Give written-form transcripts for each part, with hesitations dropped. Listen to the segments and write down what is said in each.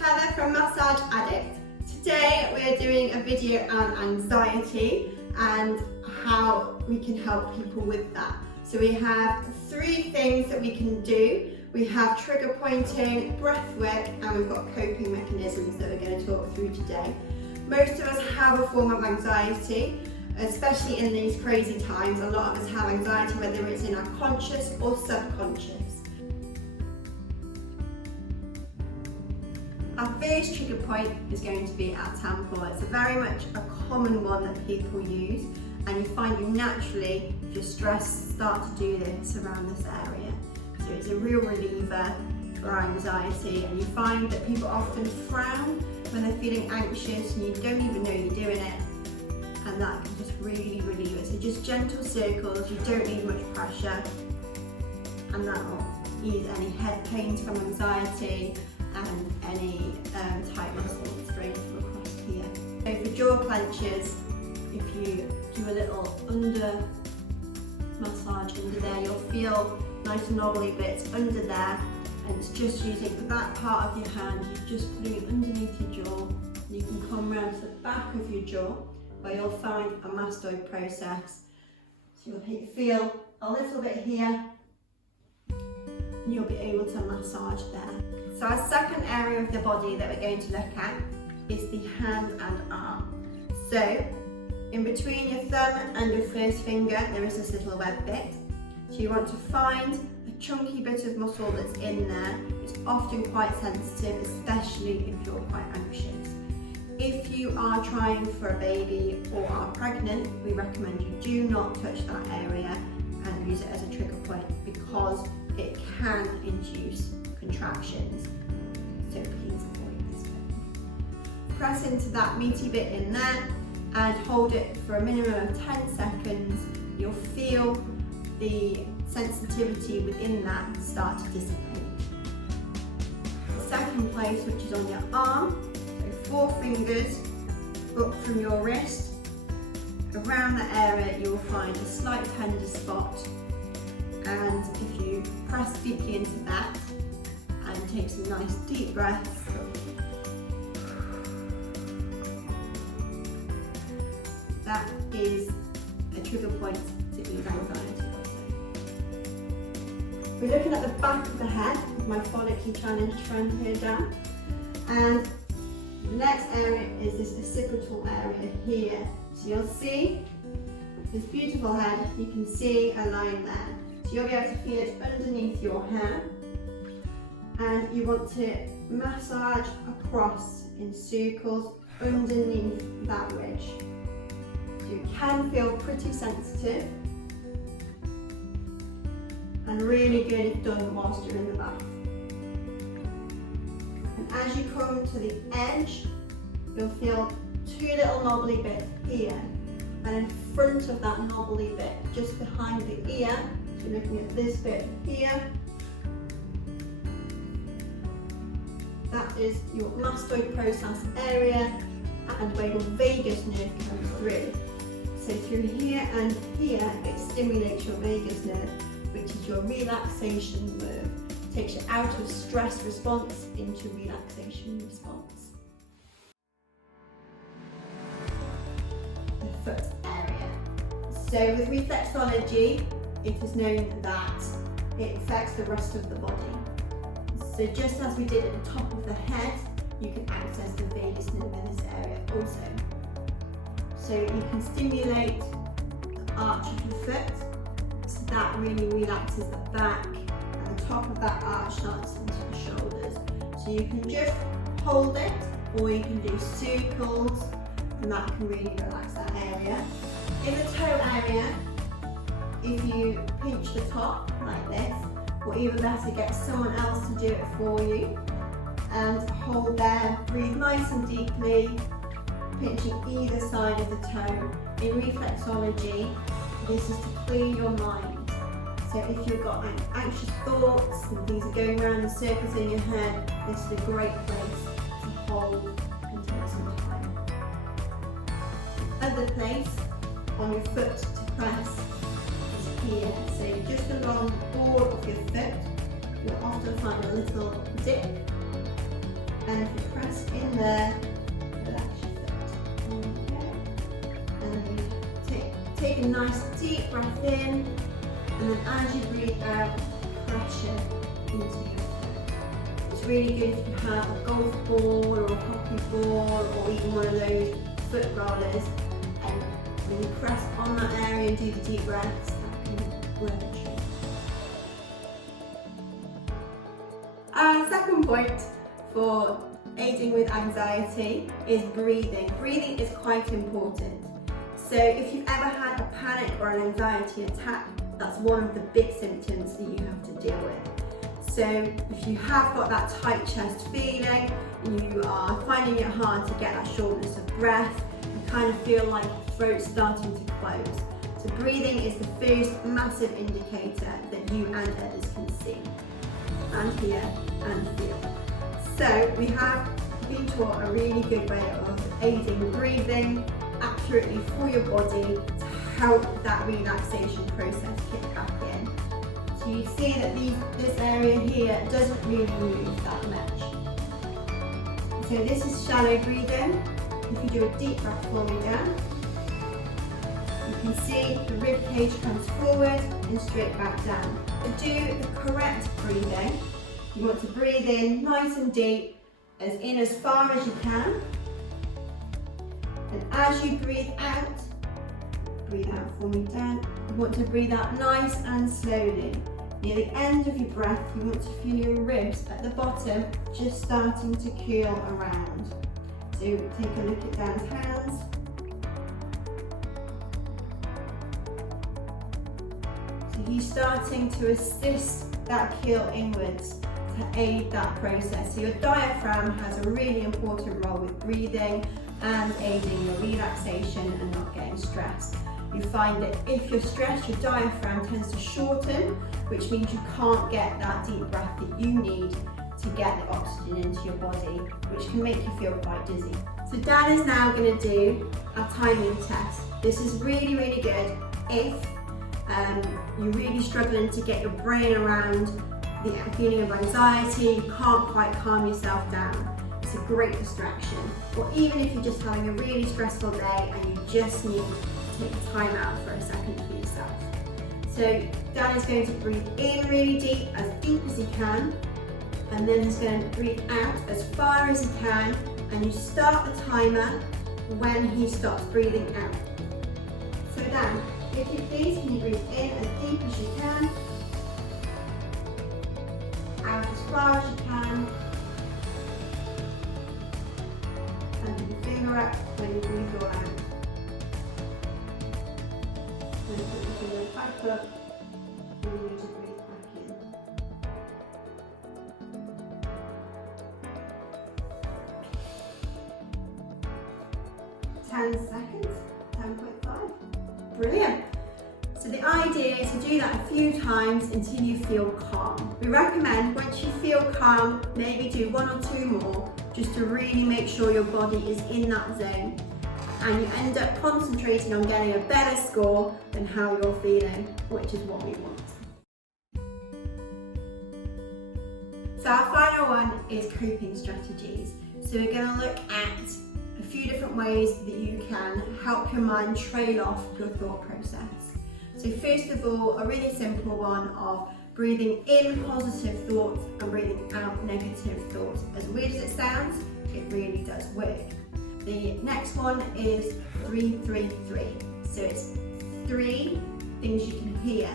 Heather from Massage-Addict. Today we're doing a video on anxiety and how we can help people with that. So we have 3 things that we can do. We have trigger pointing, breath work, and we've got coping mechanisms that we're going to talk through today. Most of us have a form of anxiety, especially in these crazy times. A lot of us have anxiety, whether it's in our conscious or subconscious. Our first trigger point is going to be our temple. It's very much a common one that people use, and you find you naturally, if you're stressed, start to do this around this area. So it's a real reliever for our anxiety, and you find that people often frown when they're feeling anxious and you don't even know you're doing it, and that can just really relieve it. So just gentle circles, you don't need much pressure, and that will ease any head pains from anxiety and any tight muscles going from across here. So for jaw clenches, if you do a little under massage under there, you'll feel nice knobbly bits under there, and it's just using that part of your hand, you're just putting it underneath your jaw, and you can come round to the back of your jaw where you'll find a mastoid process. So you'll feel a little bit here, and you'll be able to massage there. So our second area of the body that we're going to look at is the hand and arm. So in between your thumb and your first finger there is this little web bit. So you want to find a chunky bit of muscle that's in there. It's often quite sensitive, especially if you're quite anxious. If you are trying for a baby or are pregnant, we recommend you do not touch that area and use it as a trigger point, because it can induce contractions, so please avoid this bit. Press into that meaty bit in there and hold it for a minimum of 10 seconds. You'll feel the sensitivity within that start to dissipate. The second place, which is on your arm, so 4 fingers up from your wrist. Around that area you will find a slight tender spot, and if you press deeply into that and take some nice deep breaths, that is a trigger point to ease anxiety also. We're looking at the back of the head with my follically challenged friend here down, and the next area is this occipital area here. So you'll see this beautiful head, you can see a line there. So you'll be able to feel it underneath your hair, and you want to massage across in circles underneath that ridge. So you can feel pretty sensitive and really good if done whilst you're in the bath. And as you come to the edge, you'll feel 2 little knobbly bits here, and in front of that knobbly bit, just behind the ear, so you're looking at this bit here, that is your mastoid process area and where your vagus nerve comes through. So through here and here, it stimulates your vagus nerve, which is your relaxation nerve. It takes you out of stress response into relaxation response. The foot area. So with reflexology, it is known that it affects the rest of the body. So just as we did at the top of the head, you can access the vagus nerve in this area also. So you can stimulate the arch of your foot, so that really relaxes the back, and the top of that arch starts into the shoulders. So you can just hold it, or you can do circles, and that can really relax that area. In the toe area, if you pinch the top like this, or even better, get someone else to do it for you, and hold there, breathe nice and deeply, pinching either side of the toe. In reflexology, this is to clear your mind. So if you've got anxious thoughts and things are going around in circles in your head, this is a great place to hold and take some time. Other place on your foot to press is here. So just along the board of your foot, you'll often find a little dip, And if you press in there, relax your foot. Okay. And then take a nice deep breath in, and then as you breathe out, pressure into your foot. It's really good if you have a golf ball or a hockey ball or even one of those foot rollers, and when you press on that area and do the deep breaths, that can work a treat. Our second point for aiding with anxiety is breathing. Breathing is quite important. So if you've ever had a panic or an anxiety attack, that's one of the big symptoms that you have to deal with. So if you have got that tight chest feeling, you are finding it hard to get that shortness of breath, you kind of feel like your throat's starting to close. So breathing is the first massive indicator that you and others can see, and hear, and feel. So we have been taught a really good way of aiding breathing accurately for your body to help that relaxation process kick back in. So you see that this area here doesn't really move that much. So this is shallow breathing. If you do a deep breath for me down, you can see the rib cage comes forward and straight back down. To do the correct breathing, you want to breathe in nice and deep, as far as you can. And as you breathe out for me down, you want to breathe out nice and slowly. Near the end of your breath, you want to feel your ribs at the bottom just starting to curl around. So take a look at Dan's hands. So he's starting to assist that curl inwards to aid that process. So your diaphragm has a really important role with breathing and aiding your relaxation and not getting stressed. You find that if you're stressed, your diaphragm tends to shorten, which means you can't get that deep breath that you need to get the oxygen into your body, which can make you feel quite dizzy. So Dan is now going to do a timing test. This is really, really good if you're really struggling to get your brain around the feeling of anxiety, you can't quite calm yourself down. It's a great distraction. Or even if you're just having a really stressful day and you just need to take time out for a second for yourself. So Dan is going to breathe in really deep as he can, and then he's going to breathe out as far as he can, and you start the timer when he stops breathing out. So Dan, if you please, can you breathe in as deep as you can, out as far as you can, and put your finger up when you breathe all out. Then put your finger back up when you need to breathe back in. 10 seconds, 10.5. Brilliant. So the idea is to do that a few times until you feel calm. We recommend once you feel calm, maybe do 1 or 2 more, just to really make sure your body is in that zone. And you end up concentrating on getting a better score than how you're feeling, which is what we want. So our final one is coping strategies. So we're going to look at a few different ways that you can help your mind trail off your thought process. So first of all, a really simple one of breathing in positive thoughts and breathing out negative thoughts. As weird as it sounds, it really does work. The next one is 3-3-3. So it's 3 things you can hear,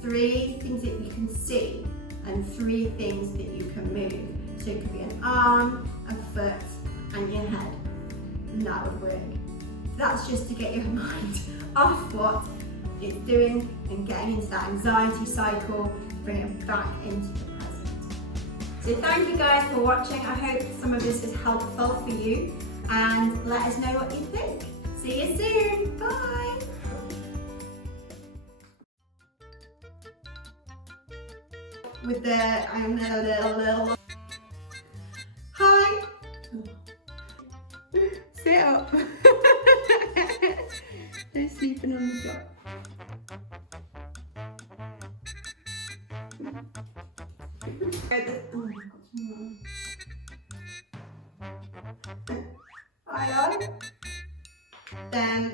3 things that you can see, and 3 things that you can move. So it could be an arm, a foot, and your head. And that would work. So that's just to get your mind off what it's doing and getting into that anxiety cycle, bring it back into the present. So thank you guys for watching. I hope some of this is helpful for you, and let us know what you think. See you soon. Bye. With the, I'm a little. Hi. Sit up. They're sleeping on the floor. Oh my God. try on. Then